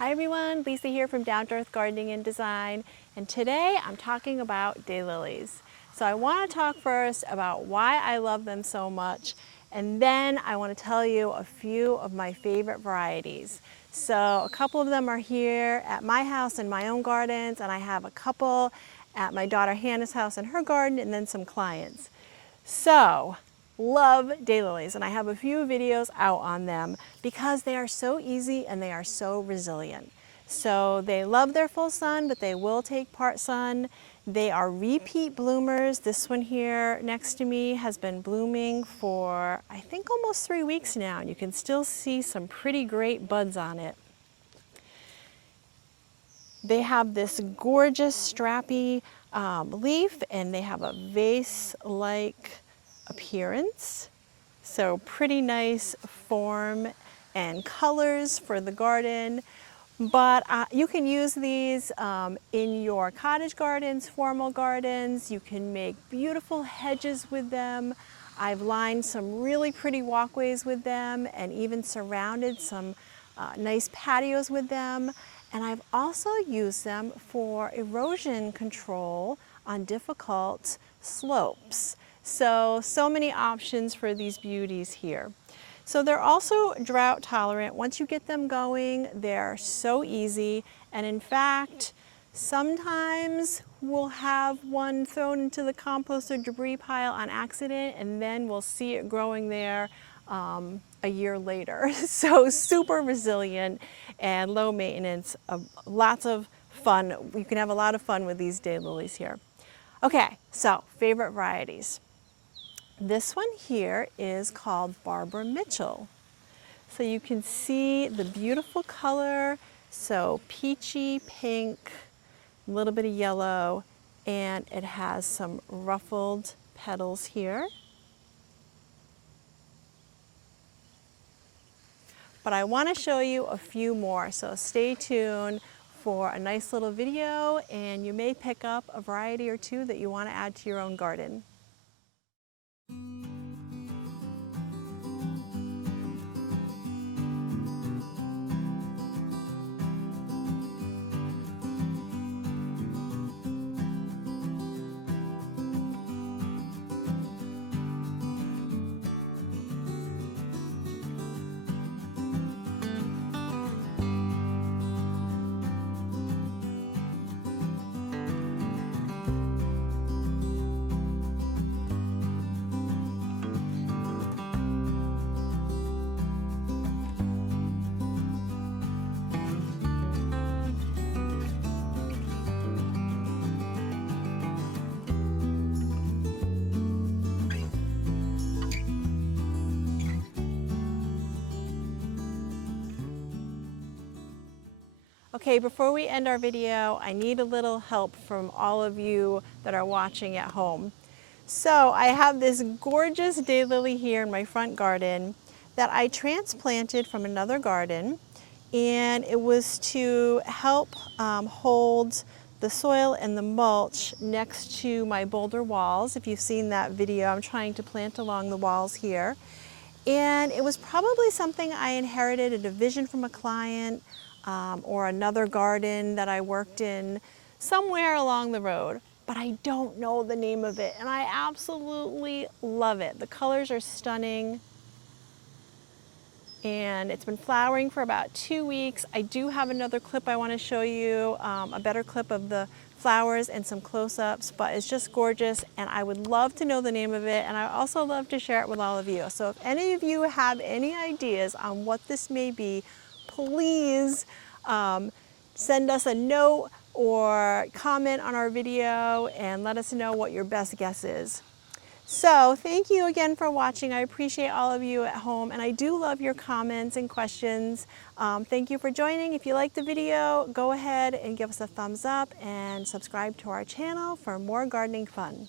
Hi everyone, Lisa here from Down to Earth Gardening and Design, and today I'm talking about daylilies. So I want to talk first about why I love them so much, and then I want to tell you a few of my favorite varieties. So a couple of them are here at my house in my own gardens, and I have a couple at my daughter Hannah's house in her garden, and then some clients. So, love daylilies, and I have a few videos out on them because they are so easy and they are so resilient. So they love their full sun, but they will take part sun. They are repeat bloomers. This one here next to me has been blooming for I think almost 3 weeks now, and you can still see some pretty great buds on it. They have this gorgeous strappy leaf, and they have a vase-like appearance. So pretty nice form and colors for the garden. But you can use these in your cottage gardens, formal gardens. You can make beautiful hedges with them. I've lined some really pretty walkways with them and even surrounded some nice patios with them. And I've also used them for erosion control on difficult slopes. So many options for these beauties here. So they're also drought tolerant. Once you get them going, they're so easy. And in fact, sometimes we'll have one thrown into the compost or debris pile on accident, and then we'll see it growing there a year later. So super resilient and low maintenance, lots of fun. You can have a lot of fun with these daylilies here. Okay, so favorite varieties. This one here is called Barbara Mitchell. So you can see the beautiful color, so peachy pink, a little bit of yellow, and it has some ruffled petals here. But I want to show you a few more, so stay tuned for a nice little video, and you may pick up a variety or two that you want to add to your own garden. Okay, before we end our video, I need a little help from all of you that are watching at home. So I have this gorgeous daylily here in my front garden that I transplanted from another garden, and it was to help hold the soil and the mulch next to my boulder walls. If you've seen that video, I'm trying to plant along the walls here. And it was probably something I inherited, a vision from a client or another garden that I worked in somewhere along the road, but I don't know the name of it, and I absolutely love it. The colors are stunning, and it's been flowering for about 2 weeks. I do have another clip I want to show you, a better clip of the flowers and some close-ups, but it's just gorgeous, and I would love to know the name of it, and I also love to share it with all of you. So if any of you have any ideas on what this may be, please send us a note or comment on our video and let us know what your best guess is. So thank you again for watching. I appreciate all of you at home, and I do love your comments and questions. Thank you for joining. If you liked the video, go ahead and give us a thumbs up and subscribe to our channel for more gardening fun.